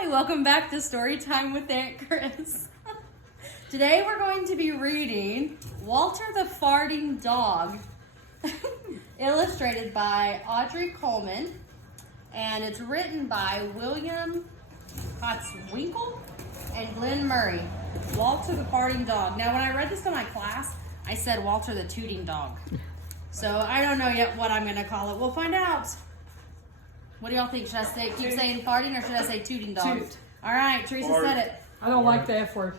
Hi, welcome back to Story Time with Aunt Chris. Today we're going to be reading Walter the Farting Dog, illustrated by Audrey Coleman, and it's written by William Hotzwinkle and Glenn Murray. Walter the Farting Dog. Now, when I read this to my class, I said Walter the Tooting Dog. So I don't know yet what I'm going to call it. We'll find out. What do y'all think? Should I keep saying farting or should I say tooting dog? Toot. All right, Teresa said it. I don't like the F word.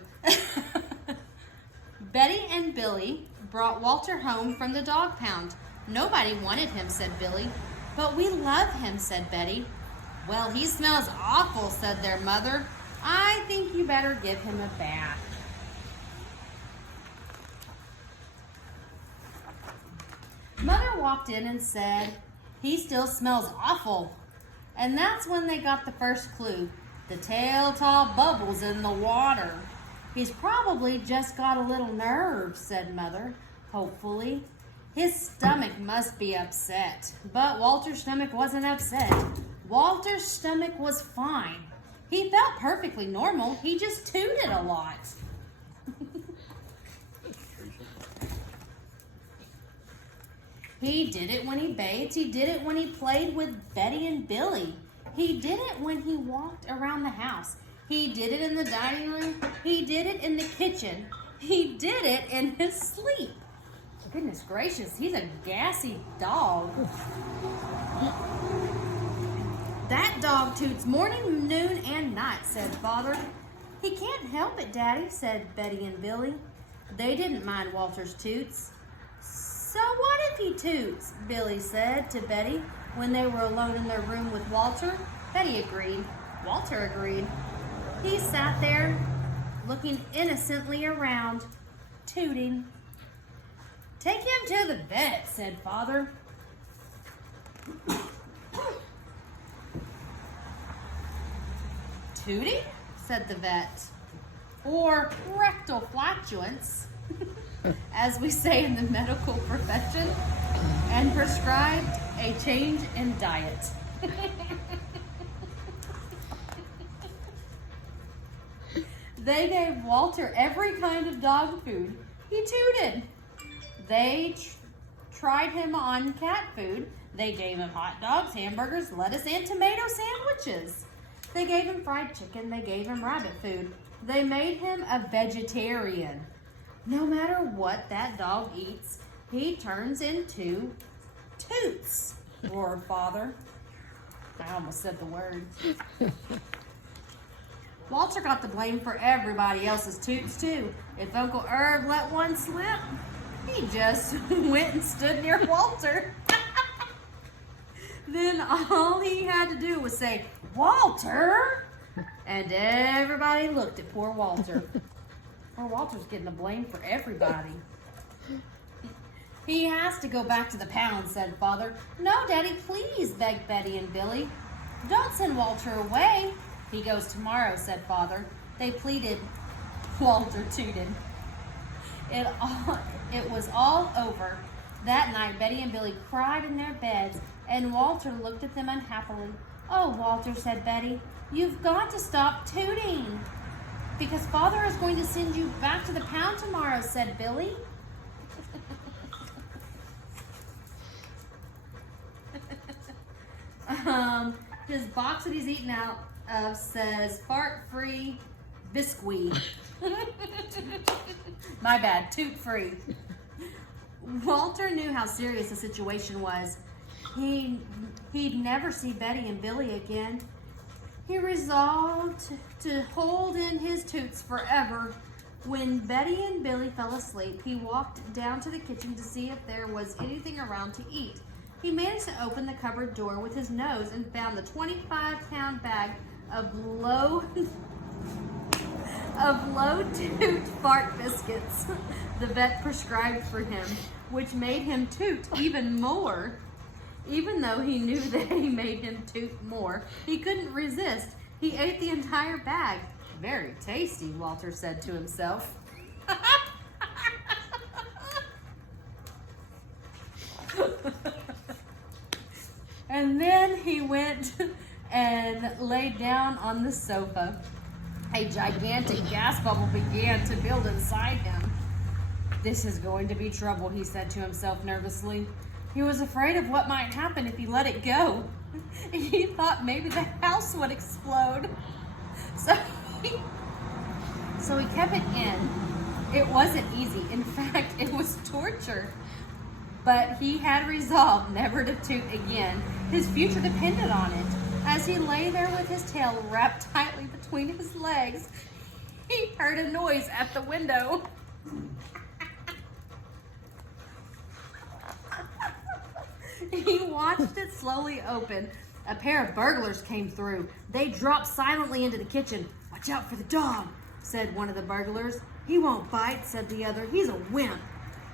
Betty and Billy brought Walter home from the dog pound. Nobody wanted him, said Billy. But we love him, said Betty. Well, he smells awful, said their mother. I think you better give him a bath. Mother walked in and said, he still smells awful. And that's when they got the first clue. The tall bubbles in the water. He's probably just got a little nerve, said Mother, hopefully. His stomach must be upset. But Walter's stomach wasn't upset. Walter's stomach was fine. He felt perfectly normal. He just tooted a lot. He did it when he bathed. He did it when he played with Betty and Billy. He did it when he walked around the house. He did it in the dining room. He did it in the kitchen. He did it in his sleep. Goodness gracious, he's a gassy dog. That dog toots morning, noon, and night, said Father. He can't help it, Daddy, said Betty and Billy. They didn't mind Walter's toots. So what if he toots? Billy said to Betty when they were alone in their room with Walter. Betty agreed. Walter agreed. He sat there, looking innocently around, tooting. Take him to the vet, said Father. Tooting? Said the vet. Or rectal flatulence, as we say in the medical profession, and prescribed a change in diet. They gave Walter every kind of dog food. He tooted. They tried him on cat food. They gave him hot dogs, hamburgers, lettuce, and tomato sandwiches. They gave him fried chicken. They gave him rabbit food. They made him a vegetarian. No matter what that dog eats, he turns into toots, roared Father. I almost said the word. Walter got the blame for everybody else's toots, too. If Uncle Herb let one slip, he just went and stood near Walter. Then all he had to do was say, Walter! And everybody looked at poor Walter. Poor Walter's getting the blame for everybody. He has to go back to the pound, said Father. No, Daddy, please, begged Betty and Billy. Don't send Walter away. He goes tomorrow, said Father. They pleaded. Walter tooted. It was all over. That night, Betty and Billy cried in their beds, and Walter looked at them unhappily. Oh, Walter, said Betty, you've got to stop tooting. Because Father is going to send you back to the pound tomorrow, said Billy. His box that he's eating out of says fart-free biscuit. My bad, toot-free. Walter knew how serious the situation was. He'd never see Betty and Billy again. He resolved to hold in his toots forever. When Betty and Billy fell asleep, he walked down to the kitchen to see if there was anything around to eat. He managed to open the cupboard door with his nose and found the 25-pound bag of low toot fart biscuits the vet prescribed for him, which made him toot even more. Even though he knew that he made him toot more, he couldn't resist. He ate the entire bag. Very tasty, Walter said to himself. And then he went and laid down on the sofa. A gigantic gas bubble began to build inside him. This is going to be trouble, he said to himself nervously. He was afraid of what might happen if he let it go. He thought maybe the house would explode. So he kept it in. It wasn't easy. In fact, it was torture. But he had resolved never to toot again. His future depended on it. As he lay there with his tail wrapped tightly between his legs, he heard a noise at the window. He watched it slowly open. A pair of burglars came through. They dropped silently into the kitchen. "Watch out for the dog," said one of the burglars. "He won't bite," said the other. "He's a wimp."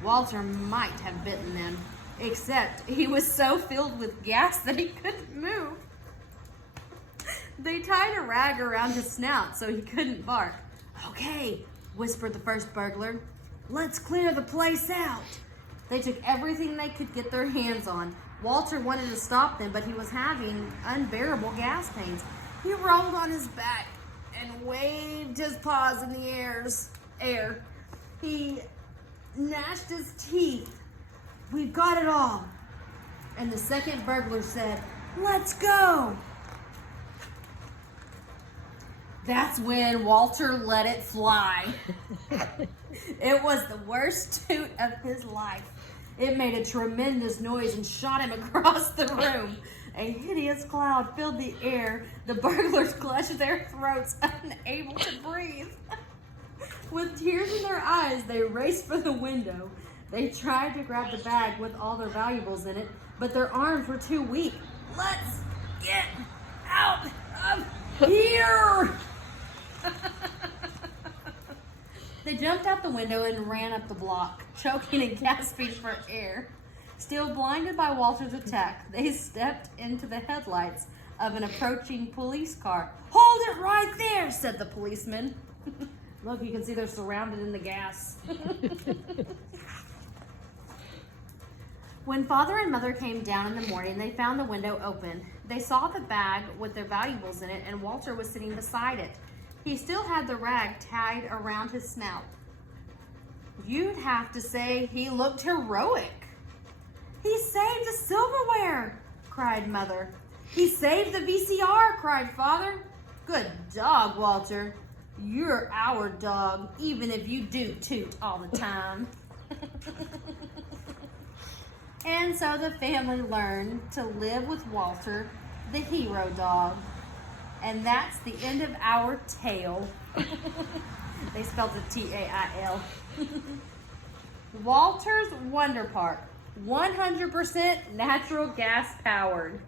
Walter might have bitten them, except he was so filled with gas that he couldn't move. They tied a rag around his snout so he couldn't bark. "Okay," whispered the first burglar. "Let's clear the place out." They took everything they could get their hands on. Walter wanted to stop them, but he was having unbearable gas pains. He rolled on his back and waved his paws in the air. He gnashed his teeth. "We've got it all." And the second burglar said, "Let's go." That's when Walter let it fly. It was the worst toot of his life. It made a tremendous noise and shot him across the room. A hideous cloud filled the air. The burglars clutched their throats, unable to breathe. With tears in their eyes, they raced for the window. They tried to grab the bag with all their valuables in it, but their arms were too weak. "Let's get out of here!" They jumped out the window and ran up the block, choking and gasping for air. Still blinded by Walter's attack, they stepped into the headlights of an approaching police car. "Hold it right there," said the policeman. Look, you can see they're surrounded in the gas. When Father and Mother came down in the morning, they found the window open. They saw the bag with their valuables in it, and Walter was sitting beside it. He still had the rag tied around his snout. You'd have to say he looked heroic. "He saved the silverware," cried Mother. "He saved the VCR," cried Father. "Good dog, Walter. You're our dog, even if you do toot all the time." And so the family learned to live with Walter, the hero dog. And that's the end of our tale. They spelled it T-A-I-L. Walter's Wonder Park, 100% natural gas powered.